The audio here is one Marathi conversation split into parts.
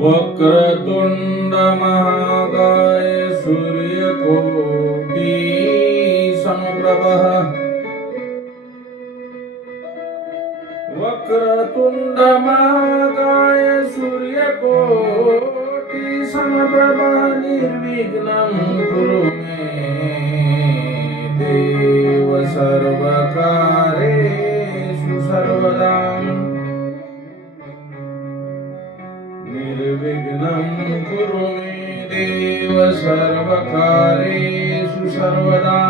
वक्रतुंड महाकाय सूर्यकोटि समप्रभः वक्रतुंड महाकाय सूर्यकोटि समप्रभः निर्विघ्नं कुरु मे देव सर्वकार्येषु सर्वदा निर्विघ्नं कुरु मे देव सर्वकार्येषु सर्वदा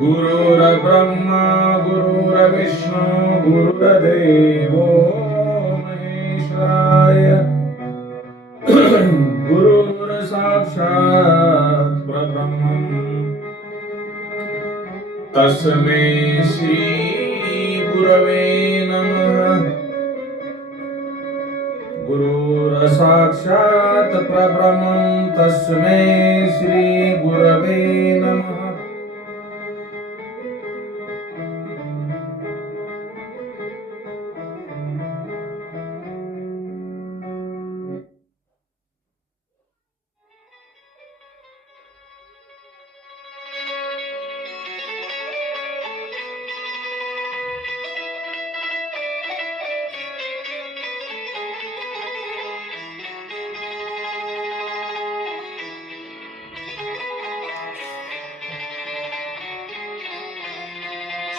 गुरुर्ब्रह्मा गुरुर्विष्णु गुरुर्देवो महेश्वराय गुरुर्साक्षात् परब्रह्मम् तस्मै श्री गुरवे नमः। गुरुर्साक्षात् परब्रह्मम् तस्मै श्री गुरवे नमः।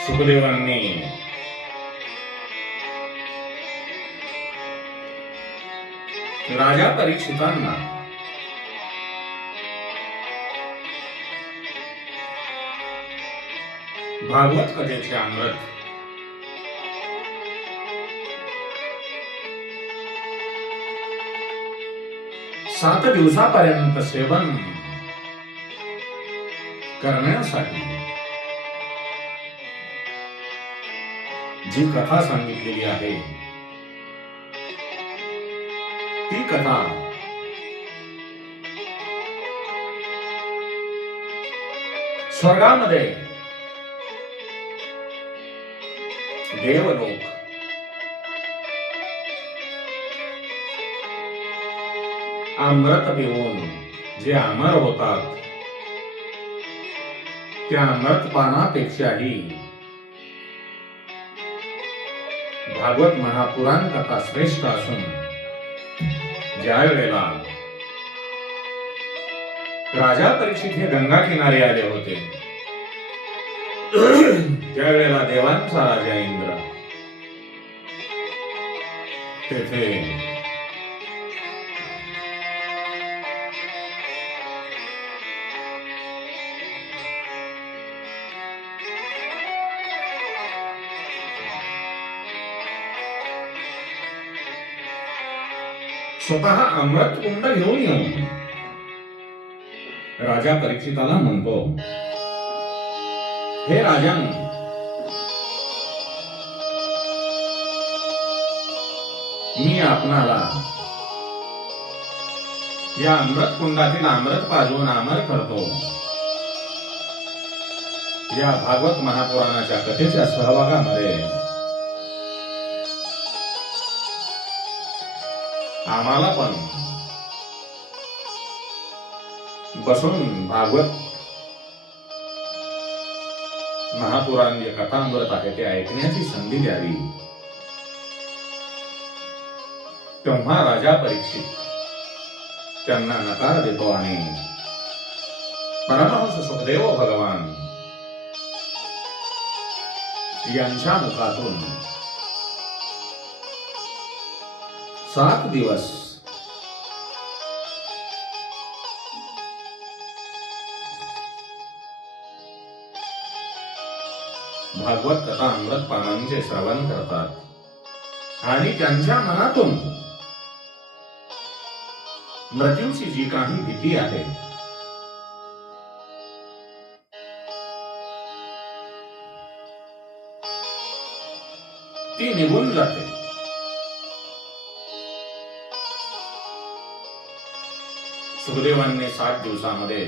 सुखदेवांनी राजा परीक्षितांना भागवत कथेचे अमृत सात दिवसापर्यंत सेवन करण्यासाठी जी कथा सांगितलेली आहे ती कथा स्वर्गामध्ये देवलोक अमृत पिऊन जे अमर होतात त्या अमृतपानापेक्षाही भागवत महापुराण कथा श्रेष्ठ असून ज्या वेळेला राजा परीक्षित हे गंगा किनारी आले होते त्यावेळेला देवांचा राजा इंद्र तेथे स्वतः अमृत कुंड घेऊन येऊन राजा परीक्षिताला म्हणतो, हे राजन, मी आपणाला या अमृत कुंडातील अमृत पाजवून अमर करतो. या भागवत महापुराणाच्या कथेच्या सहभागामध्ये आम्हाला पण बसून भागवत महापुराण जे कथामृत आहे ते ऐकण्याची संधी द्यावी. तेव्हा राजा परीक्षित त्यांना नकार देतो आणि परमहंस सुखदेव भगवान यांच्या मुखातून 7 दिवस भागवत कथा अमृत पानांचे श्रवण करतात आणि त्यांच्या मनातून मृत्यूची जी काही भीती आहे ती निघून जाते. सुखदेवांनी 7 दिवसामध्ये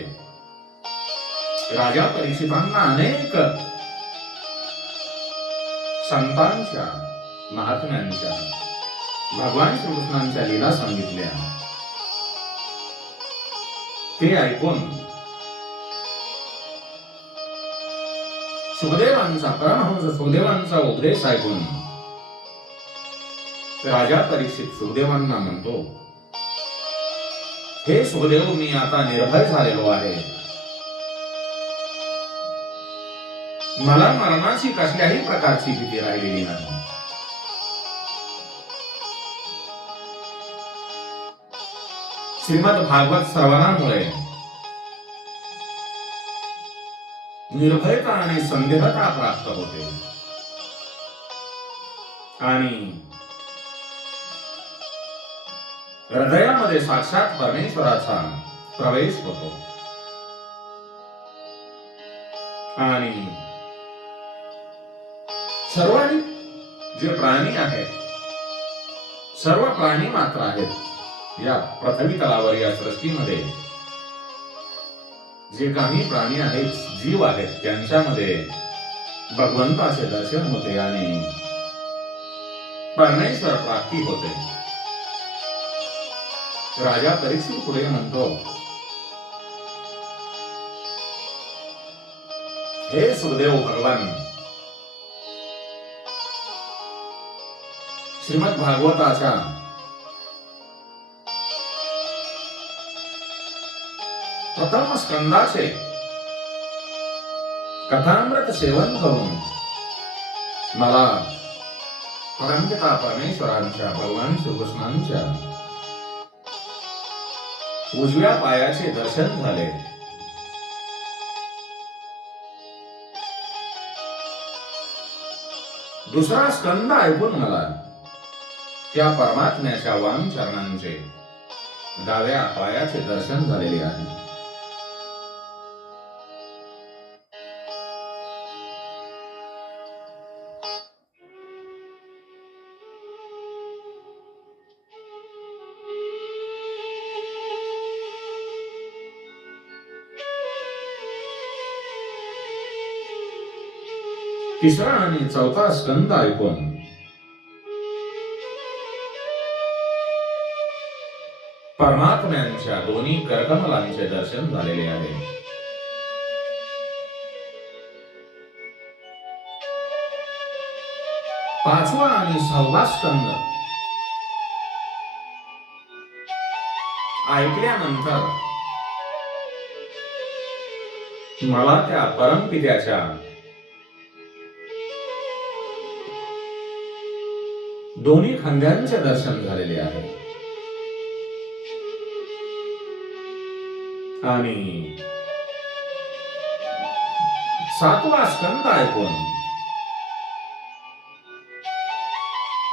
राजा परीक्षितांना अनेक संतांच्या महात्म्यांच्या भगवान श्रीकृष्णांच्या लीला सांगितल्या. ते ऐकून सुखदेवांचा परमहंस सुखदेवांचा उपदेश ऐकून राजा परीक्षित सुखदेवांना म्हणतो, हे सुखदेव, मी आता निर्भय झालेलो आहे. मला मरणाची कसल्याही प्रकारची भीती राहिलेली नाही. श्रीमद भागवत श्रवणामुळे निर्भयता आणि संदेहता प्राप्त होते आणि हृदयामध्ये साक्षात परमेश्वराचा प्रवेश होतो. आणि सर्व जे प्राणी आहेत, सर्व प्राणी मात्र आहेत या पृथ्वी तलावर, या सृष्टीमध्ये जे काही प्राणी आहेत, जीव आहेत, त्यांच्यामध्ये भगवंताचे दर्शन होते आणि परमेश्वर प्राप्ती होते. राजा परीक्षित पुढे म्हणतो, हे सुखदेव भगवान, श्रीमद भागवताच्या प्रथम स्कंदाचे कथामृत सेवन करून मला परमपिता परमेश्वरांच्या भगवान श्रीकृष्णांच्या उजव्या पायाचे दर्शन झाले. दुसरा स्कंद ऐकून मला त्या परमात्म्याच्या वाम चरणांचे डाव्या पायाचे दर्शन झालेले आहे. तिसरा आणि चौथा स्कंद ऐकून परमात्म्यांच्या दोन्ही करकमलांचे दर्शन झालेले आहे. पाचवा आणि सहावा स्कंद ऐकल्यानंतर मला त्या परमपित्याच्या दोन्ही खांद्यांचे दर्शन झालेले आहे. आणि सातवा स्कंद ऐकून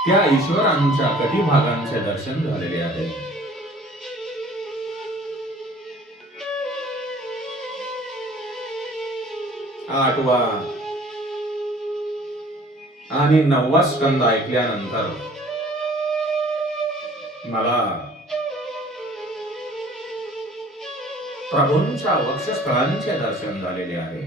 त्या ईश्वरांच्या कटिभागांचे दर्शन झालेले आहे. आठवा आणि नववा स्कंद ऐकल्यानंतर मला प्रभूंच्या वक्षस्थळांचे दर्शन झालेले आहे.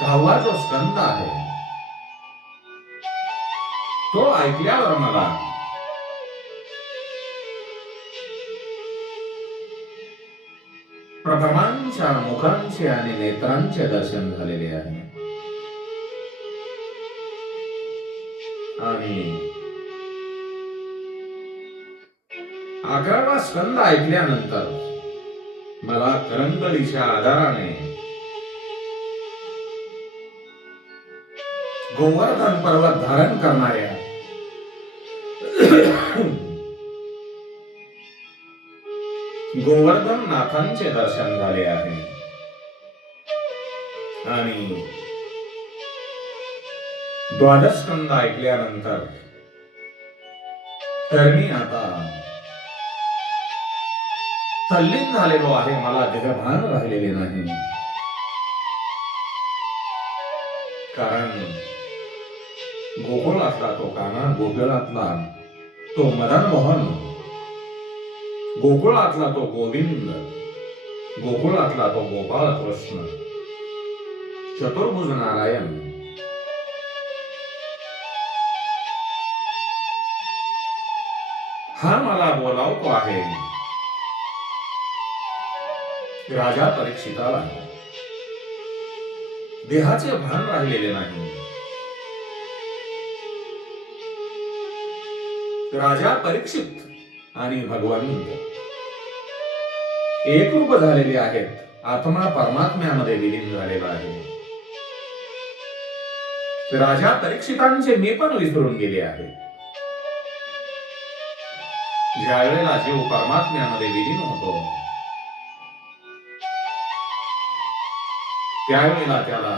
दहावा जो स्कंद आहे तो ऐकल्यावर मला प्रभमांच्या मुखांचे आणि नेत्रांचे दर्शन झालेले आहे. आणि 11वा स्कंद ऐकल्यानंतर मला करंगळीच्या आधाराने गोवर्धन पर्वत धारण करणाऱ्या गोवर्धन नाथांचे दर्शन झाले आहे. आणि 12 स्कंद ऐकल्यानंतर तर मी आता तल्लीन झालेलो आहे. मला देहभान राहिलेले नाही. कारण गोकुळातला तो कान्हा, गोकुळातला तो मदन मोहन गोकुळातला तो गोविंद, गोकुळातला तो गोपाळ कृष्ण, चतुर्भुज नारायण हा मला बोलावतो आहे. राजा परीक्षिताला देहाचे भान राहिलेले नाही. राजा परीक्षित आणि भगवंत एकरूप झालेले आहेत. आत्मा परमात्म्यामध्ये विलीन झालेला आहे. राजा परीक्षितांचे मी पण विसरून गेले आहे. ज्या वेळेला जीव परमात्म्यामध्ये विलीन होतो त्यावेळेला त्याला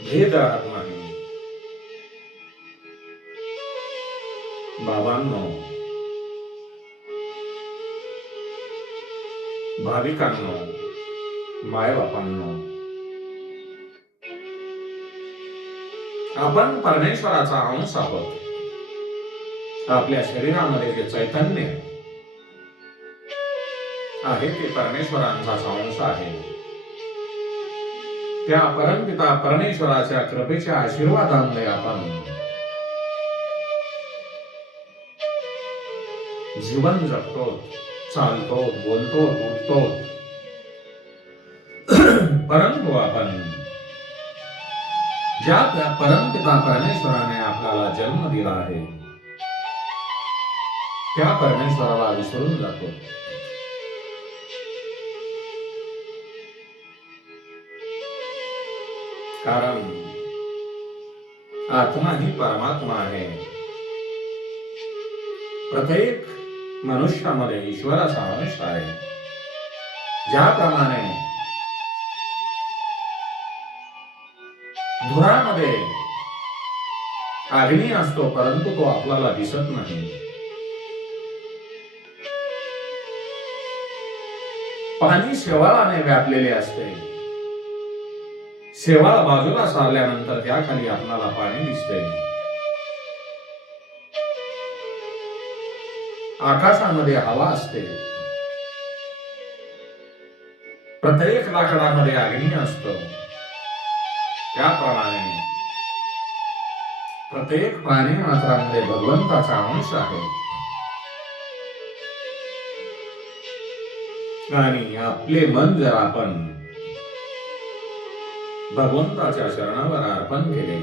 भेद राहत नाही. बाबांनो, भाविकांनो, मायबापांनो, आपण परमेश्वराचा अंश आहोत. आपल्या शरीरामध्ये जे चैतन्य आहे ते परमेश्वरांचा अंश आहे. त्या परमपिता परमेश्वराच्या कृपेच्या आशीर्वादामुळे आपण जीवन जगतो, चालतो, बोलतो, उठतो. परंतु आपण ज्या परमपिता परमेश्वराने आपल्याला जन्म दिला आहे त्या परमेश्वराला विसरून जातो. कारण आत्मा ही परमात्मा आहे. प्रत्येक मनुष्यामध्ये ईश्वराचा अंश आहे. ज्याप्रमाणे धुरामध्ये अग्नी असतो परंतु तो आपल्याला दिसत नाही. पाणी शेवाळाने व्यापलेले असते. शेवाळ बाजूला सारल्यानंतर त्याखाली आपल्याला पाणी दिसते. आकाशामध्ये हवा असते. प्रत्येक लाकडामध्ये अग्नी असतो. त्याप्रमाणे प्रत्येक प्राणी मात्रांमध्ये भगवंताचा अंश आहे. आणि आपले मन जर आपण भगवंताच्या चरणावर अर्पण केले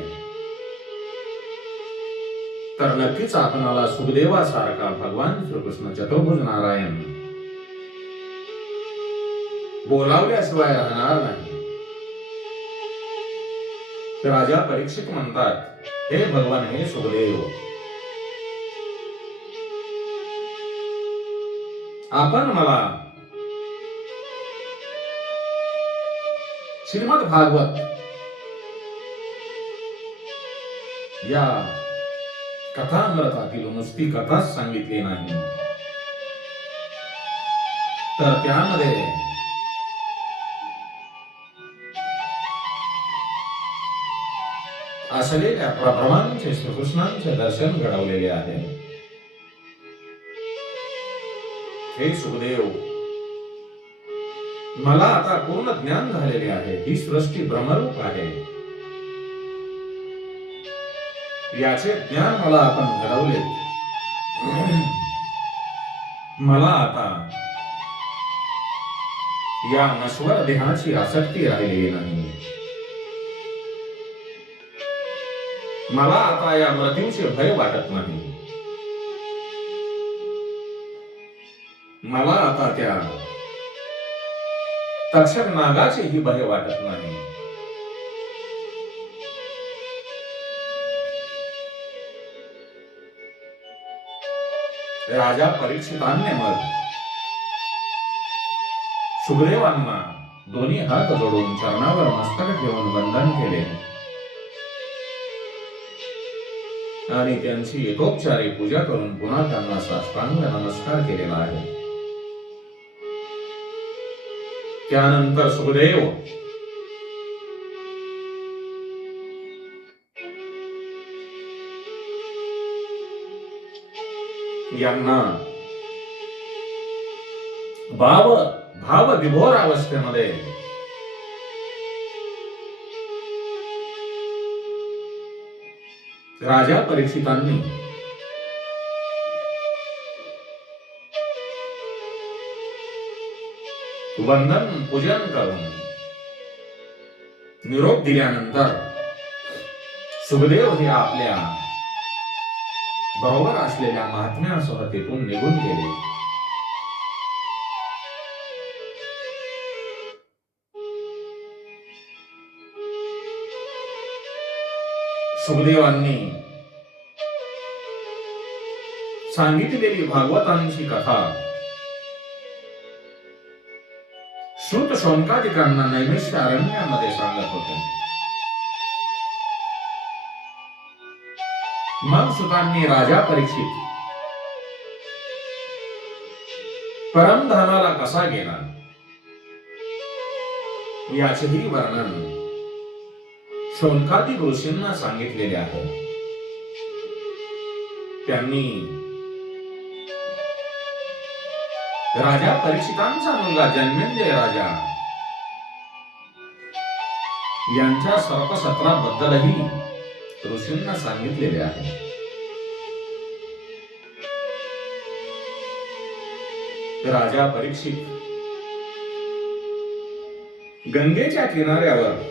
तर नक्कीच आपणाला सुखदेवासारखा भगवान श्रीकृष्ण चतुर्भुज नारायण बोलावल्याशिवाय राहणार नाही. राजा परीक्षित म्हणतात, हे भगवान, हे सुखदेव, आपण मला श्रीमद भागवत या कथामृतातील नुसती कथाच सांगितली नाही, तर त्यामध्ये असलेल्या प्रभवांचे श्रीकृष्णांचे दर्शन घडवलेले आहे. हे सुखदेव, मला आता पूर्ण ज्ञान झालेले आहे. ही सृष्टी ब्रह्मरूप आहे. याचे ज्ञान मला आपण घडवले. मला आता या नश्वर देहाची आसक्ती राहिलेली नाही. मला आता या मृत्यूचे भय वाटत नाही. मला आता त्या तक्षक नागाचेही भय वाटत नाही. राजा परीक्षितांनी मग सुखदेवांना दोन्ही हात जोडून चरणावर मस्तक ठेवून वंदन केले आणि त्यांची एकोपचारी पूजा करून पुन्हा त्यांना साष्टांग नमस्कार केलेला आहे. त्यानंतर सुखदेव यांना भाव विभोर अवस्थेमध्ये राजा परीक्षितांनी वंदन पूजन करून निरोप दिल्यानंतर सुखदेव हे आपल्या बरोबर असलेल्या महात्म्यासह तेथून निघून गेले. सुखदेवांनी सांगितलेली भागवतांची कथा श्रुत शौनकादिकांना नैमिष्य अरण्यामध्ये सांगत होते. मग सुतांनी राजा परीक्षित परमधामाला कसा गेला याचेही वर्णन शौनकादिक ऋषींना सांगितलेले आहे. त्यांनी राजा परीक्षितांचा मुलगा जन्मेंद्र राजा यांच्या सर्पसत्राबद्दलही ऋषींना सांगितलेले आहे. राजा परीक्षित गंगेच्या किनाऱ्यावर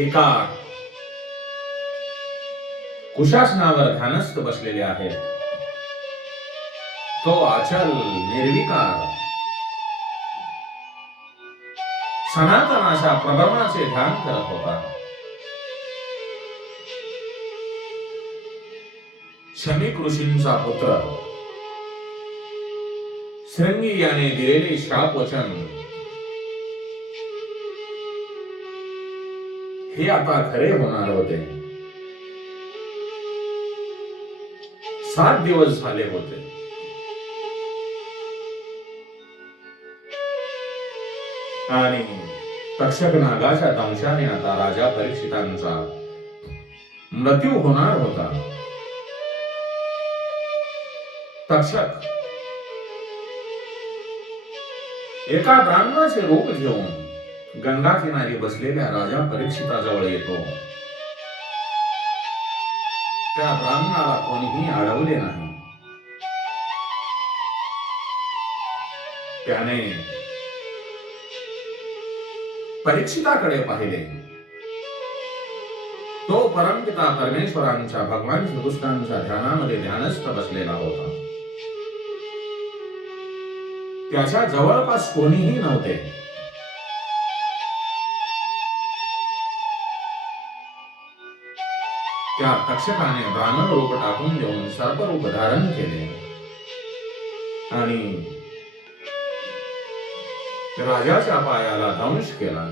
एका कुशासनावर ध्यानस्थ बसलेले आहेत. तो अचल निर्विकार सनातनाच्या प्रभवाचे ध्यान करत होता. शमीक ऋषींचा पुत्र श्रृंगी याने दिलेले शापवचन हे आता खरे होणार होते. 7 दिवस झाले होते. आणि तक्षक नागाच्या दंशाने आता राजा परीक्षितांचा मृत्यू होणार होता. तक्षक एका ब्राह्मणाचे रूप घेऊन गंगा किनारी बसलेल्या राजा परीक्षिताजवळ येतो. त्या ब्राह्मणाला कोणीही अडवले नाही. त्याने परीक्षिताकडे पाहिले. तो परमपिता परमेश्वरांच्या भगवान श्रीकृष्णांच्या ध्यानामध्ये ध्यानस्थ बसलेला होता. त्याच्या जवळपास कोणीही नव्हते. त्या तक्षकाने ब्राह्मण रूप टाकून देऊन सर्प रूप धारण केले आणि राजाच्या पायाला दंश केला.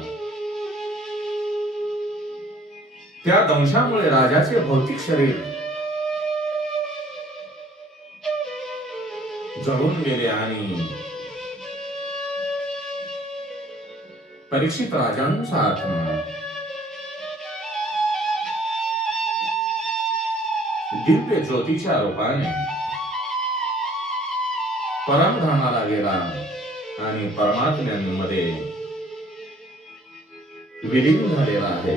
त्या दंशामुळे राजाचे भौतिक शरीर जळून गेले आणि परीक्षित राजांचा आत्मा दिव्य ज्योतीच्या रूपाने परमधामाला गेला आणि परमात्म्यांमध्ये विलीन झालेला आहे.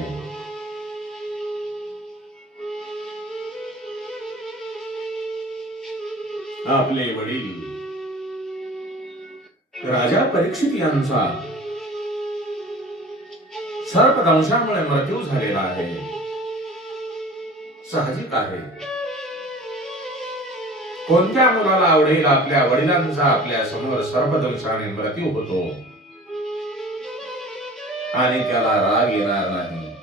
आपले वडील राजा परीक्षित यांचा सर्पदंशामुळे मृत्यू झालेला आहे. साहजिक आहे. कोणत्या मुलाला आवडेल आपल्या वडिलांचा आपल्या समोर सर्पदंशाने मृत्यू होतो आणि त्याला राग येणार नाही,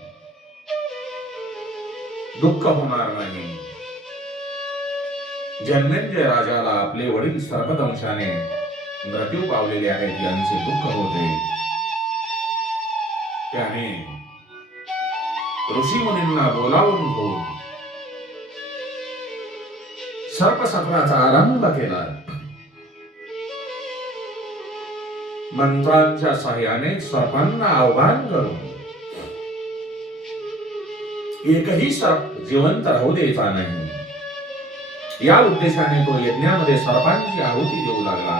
दुःख होणार नाही. जन्मेंद्र राजाला आपले वडील सर्पदंशाने मृत्यू पावलेले आहेत यांचे दुःख होते. त्याने ऋषी मुनींना बोलावून घेऊन सर्पसत्राचा आरंभ केला. मंत्रांच्या साह्याने सर्पांना आव्हान करून एकही सर्प जिवंत राहू द्यायचा नाही. या उद्देशाने तो यज्ञामध्ये सर्पांची आहुती देऊ लागला.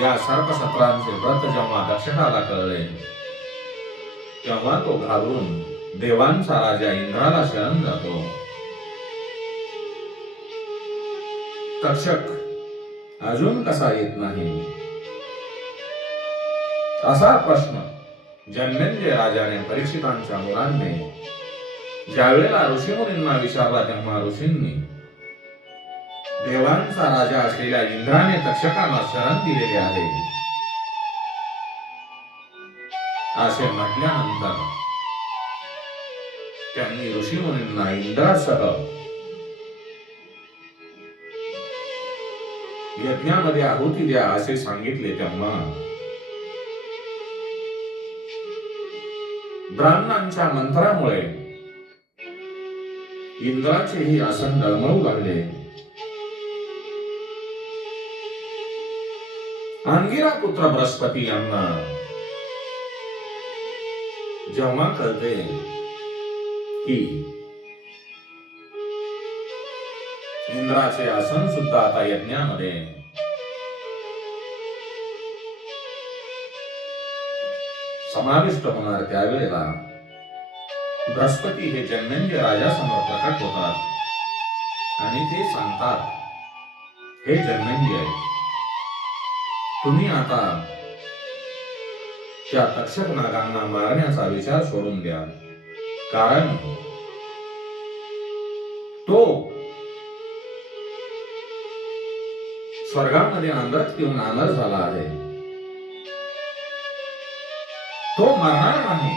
या सर्पसत्रांचे व्रत जेव्हा दक्षकाला कळले तेव्हा तो घाबरून देवांचा राजा इंद्राला शरण जातो. तक्षक अजून कसा येत नाही असा प्रश्न जन्मेंद्र राजाने परीक्षितांच्या मुलांनी ज्यावेळेला ऋषीमुनींना विचारला तेव्हा ऋषींनी देवांचा राजा असलेल्या इंद्राने तक्षकांना शरण दिलेले आहे असे म्हटल्यानंतर त्यांनी ऋषीमुनींना इंद्रासह यज्ञामध्ये आहुती द्या असे सांगितले. तेव्हा ब्राह्मणांच्या मंत्रामुळे इंद्राचेही आसन डळमळू लागले. अंगिरा पुत्र बृहस्पती यांना जेव्हा कळते की इंद्राचे आसन सुद्धा आता यज्ञामध्ये समाविष्ट होणार त्यावेळेला बृहस्पती हे जन्मेंद्र राजासमोर प्रकट होतात आणि ते सांगतात, हे जन्मेंद्र, तुम्ही आता त्या तक्षक नागांना मारण्याचा विचार सोडून द्या, कारण तो स्वर्गामध्ये अंगत येऊन अमर झाला आहे. तो मरणार नाही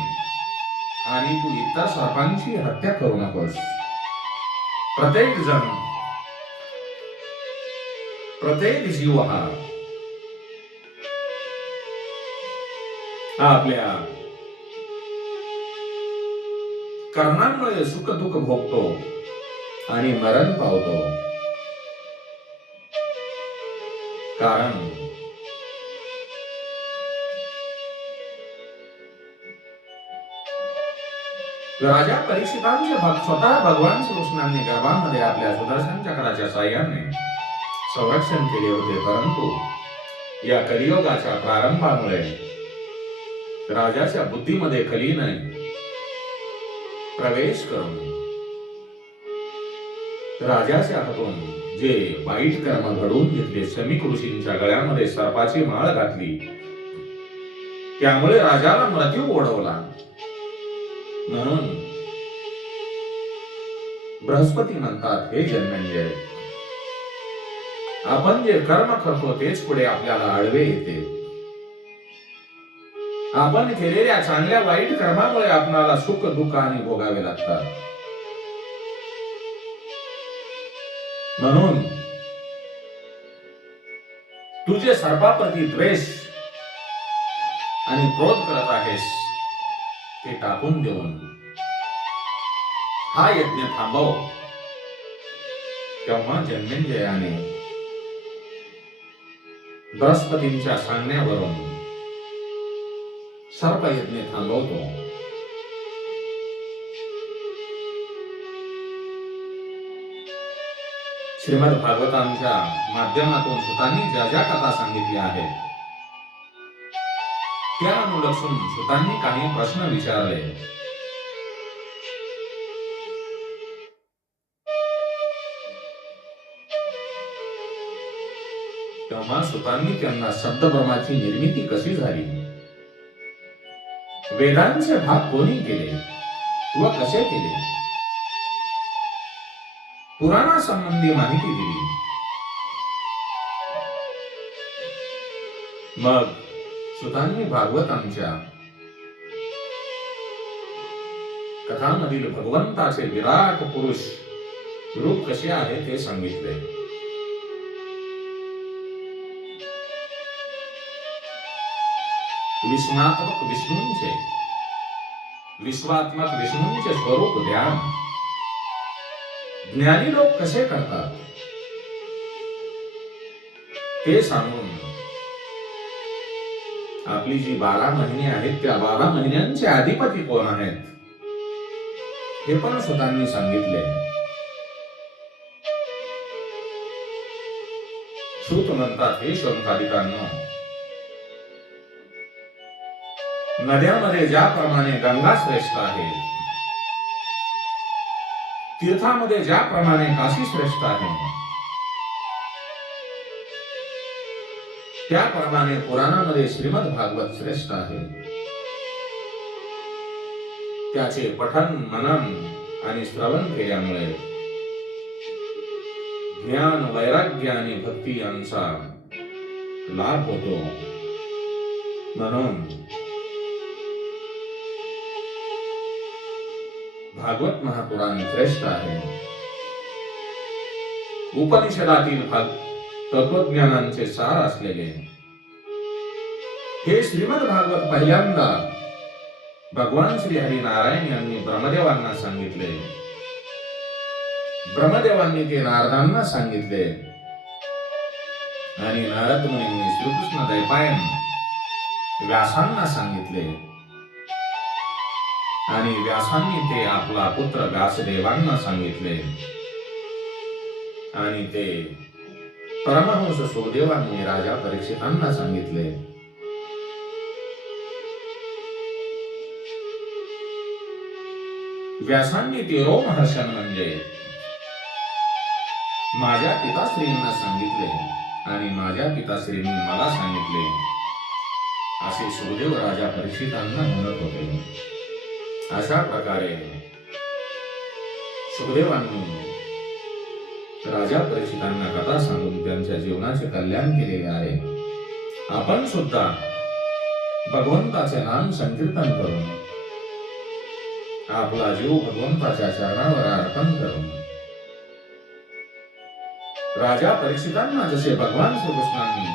आणि तू इतर सर्पांची हत्या करू नकोस. प्रत्येक जण, प्रत्येक जीव हा आपल्या कर्मांमुळे सुख दुःख भोगतो आणि मरण पावतो. कारण राजा परीक्षितांचे स्वतः भगवान श्रीकृष्णांनी गर्भामध्ये आपल्या सुदर्शन चक्राच्या साह्याने संरक्षण केले होते, परंतु या कलियुगाच्या प्रारंभामुळे राजाच्या बुद्धीमध्ये कलीने प्रवेश करून राजाच्या हातून जे वाईट कर्म घडवून घेतले, शमीक ऋषींच्या गळ्यामध्ये सर्पाची माळ घातली, त्यामुळे राजाला मृत्यू ओढवला. म्हणून बृहस्पती म्हणतात, हे जन्मेंद्र, आपण जे कर्म करतो तेच पुढे आपल्याला आडवे येते. आपण केलेल्या चांगल्या वाईट कर्मामुळे आपल्याला सुख दुःख आणि भोगावे लागतात. म्हणून तुझे सर्पाप्रती द्वेष आणि क्रोध करत आहेस ते टाकून देऊन हा यज्ञ थांबव. तेव्हा जन्मेंद्रयाने बृहस्पतींच्या सांगण्यावरून सर्पयज्ञ थांबवतो. श्रीमद भागवतांच्या माध्यमातून सुतांनी ज्या ज्या कथा सांगितल्या आहेत त्या अनुलक्षून सुतांनी काही प्रश्न विचारले. तेव्हा सुतांनी त्यांना शब्दब्रह्माची निर्मिती कशी झाली, वेदांचे भाग कोणी केले व कसे केले, पुराणासंबंधी माहिती दिली. मग सुतांनी भागवतांच्या कथांमधील भगवंताचे विराट पुरुष रूप कसे आहे ते सांगितले. विश्वात्मक विष्णूंचे स्वरूप ध्यान ज्ञानी लोक कसे करतात ते सांगून आपली जी 12 महिने आहेत त्या 12 महिन्यांचे अधिपती कोण आहेत हे पण सुतांनी सांगितले. सूत म्हणतात, हे शौनकादिकांनो, नद्यामध्ये ज्याप्रमाणे गंगा श्रेष्ठ आहे, तीर्थामध्ये ज्याप्रमाणे काशी श्रेष्ठ आहे, त्याप्रमाणे पुराणामध्ये श्रीमद भागवत श्रेष्ठ आहे. त्याचे पठन, मनन आणि श्रवण केल्यामुळे ज्ञान, वैराग्य आणि भक्ती यांचा लाभ होतो. म्हणून भागवत महापुराण श्रेष्ठ आहे. उपनिषदातील तत्वज्ञानांचे सार असलेले हे श्रीमद भागवत पहिल्यांदा भगवान श्री हरिनारायण यांनी ब्रह्मदेवांना सांगितले. ब्रह्मदेवांनी ते नारदांना सांगितले आणि नारद मुनींनी श्रीकृष्ण द्वैपायन व्यासांना सांगितले आणि व्यासांनी ते आपला पुत्र व्यासदेवांना सांगितले आणि ते परमहंस सुखदेवांनी राजा परीक्षितांना सांगितले. व्यासांनी ते रोमहर्षण म्हणजे माझ्या पिताश्रींना सांगितले आणि माझ्या पिताश्रींनी मला सांगितले असे सुखदेव राजा परीक्षितांना म्हणत होते. अशा प्रकारे सुखदेवांनी राजा परीक्षितांना कथा सांगून त्यांच्या जीवनाचे कल्याण केलेले आहे. आपण सुद्धा भगवंताचे नाम संकीर्तन करून आपला जीव भगवंताच्या चरणावर अर्पण करून राजा परीक्षितांना जसे भगवान श्रीकृष्णांनी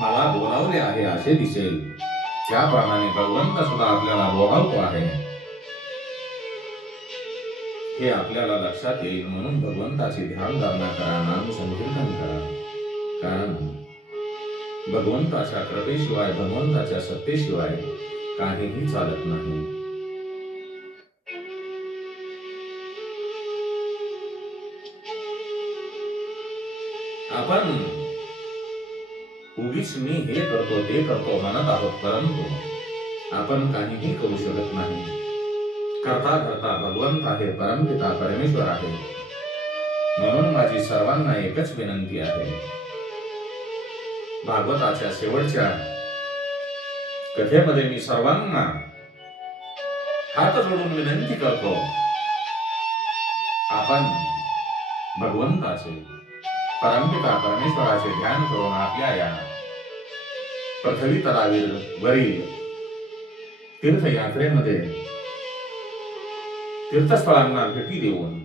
मला बोलावले आहे असे दिसेल, त्याप्रमाणे भगवंत सुद्धा आपल्याला बोलावतो आहे हे आपल्याला लक्षात येईल. म्हणून भगवंताची ध्यान धारणा करा, नाम संकीर्तन करा. कारण भगवंताच्या कृपेशिवाय, भगवंताच्या सत्तेशिवाय काहीही चालत नाही. आपण उगीच मी हे करतो ते करतो म्हणत आहोत, परंतु आपण काहीही करू शकत नाही. करता करता भगवंत आहे, परमपिता परमेश्वर आहे. म्हणून माझी सर्वांना एकच विनंती आहे. भागवताच्या शेवटच्या कथेमध्ये मी सर्वांना हात जोडून विनंती करतो, आपण भगवंताचे, परमपिता परमेश्वराचे ध्यान करून आपल्या या पृथ्वी तलावरील तीर्थयात्रेमध्ये तीर्थस्थळांना भेटी देऊन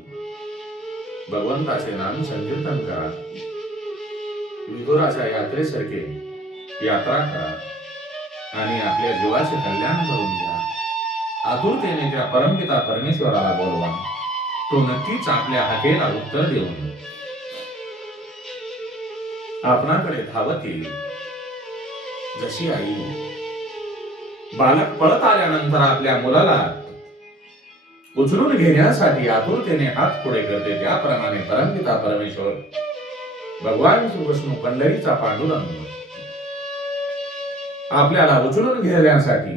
भगवंताचे नाम संकीर्तन करा. विदुराच्या यात्रेसारखे यात्रा करा आणि आपल्या जीवाचे कल्याण करून घ्या. आतुरतेने त्या परमपिता परमेश्वराला बोलवा. तो नक्कीच आपल्या हाकेला उत्तर देऊन आपणाकडे धावत येईल. जशी आई बालक पळत आल्यानंतर आपल्या मुलाला उचलून घेण्यासाठी आतुरतेने हात पुढे करते, त्याप्रमाणे परमपिता परमेश्वर भगवान श्रीकृष्ण पंढरीचा पांडुरंग आपल्याला उचलून घेण्यासाठी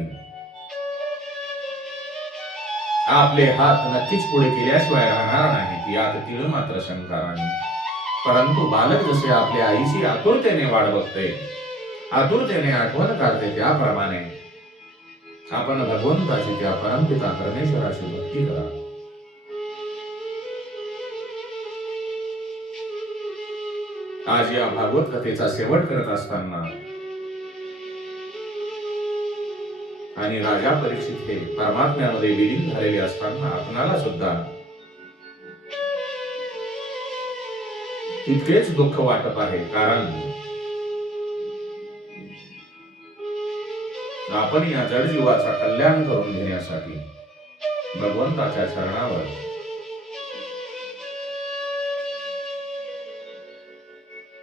आपले हात नक्कीच पुढे केल्याशिवाय राहणार नाही, यात तीळ मात्र शंका नाही. परंतु बालक जसे आपल्या आईची आतुरतेने वाट बघते, आतुरतेने आठवण काढते, त्याप्रमाणे आपण भगवंताची, त्या परमपिता परमेश्वराची भक्ती करा. आज या भागवत कथेचा शेवट करत असताना आणि राजा परीक्षित हे परमात्म्यामध्ये विलीन झालेले असताना आपणाला सुद्धा तितकेच दुःख वाटत आहे. कारण आपण या जड जीवाचा कल्याण करून घेण्यासाठी भगवंताच्या चरणावर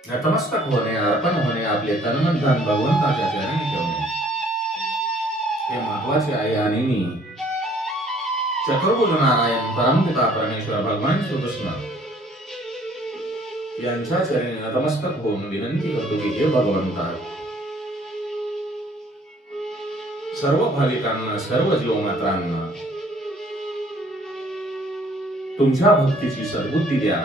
नतमस्तक होणे, अर्पण होणे, आपले तन धन भगवंताच्या चरणी ठेवणे हे महत्वाचे आहे. आणि मी चतुर्भुज नारायण परमपिता परमेश्वर भगवान श्रीकृष्ण यांच्या चरणी नतमस्तक होऊन विनंती करतो की हे भगवंता, सर्व भाविकांना, सर्व जीवमात्रांना तुमच्या भक्तीची सद्बुद्धी द्या.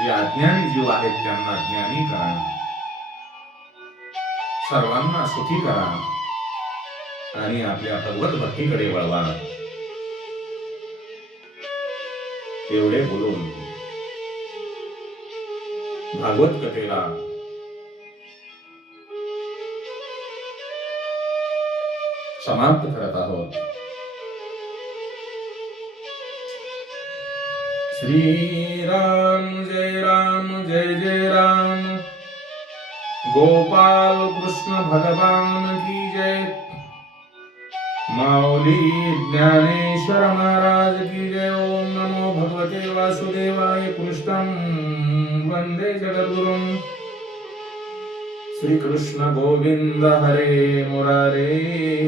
जे अज्ञानी जीव आहेत त्यांना ज्ञानी करा, सर्वांना सुखी करा आणि आपल्या भगवत भक्तीकडे वळवा. एवढे बोलून भागवत कथेला समाप्त करत आहोत. श्री राम जय राम, जय जय राम. गोपाल कृष्ण भगवान की जय. माऊली ज्ञानेश्वर महाराज की जय. ओम नमो भगवते वासुदेवाय. कृष्णं वंदे जगद्गुरुं. श्री कृष्ण गोविंद हरे मुरारे.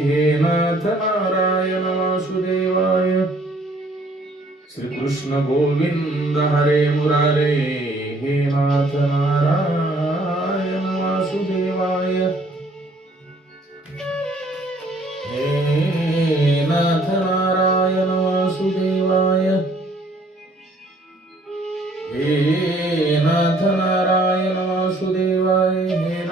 हे नाथ नारायण वासुदेवाय. श्री कृष्ण गोविंद हरे मुरारे. हे नाथ नारायण वासुदेवाय. हे नाथ नारायण वासुदेवाय. हे नाथ नारायण वासुदेवाय. हे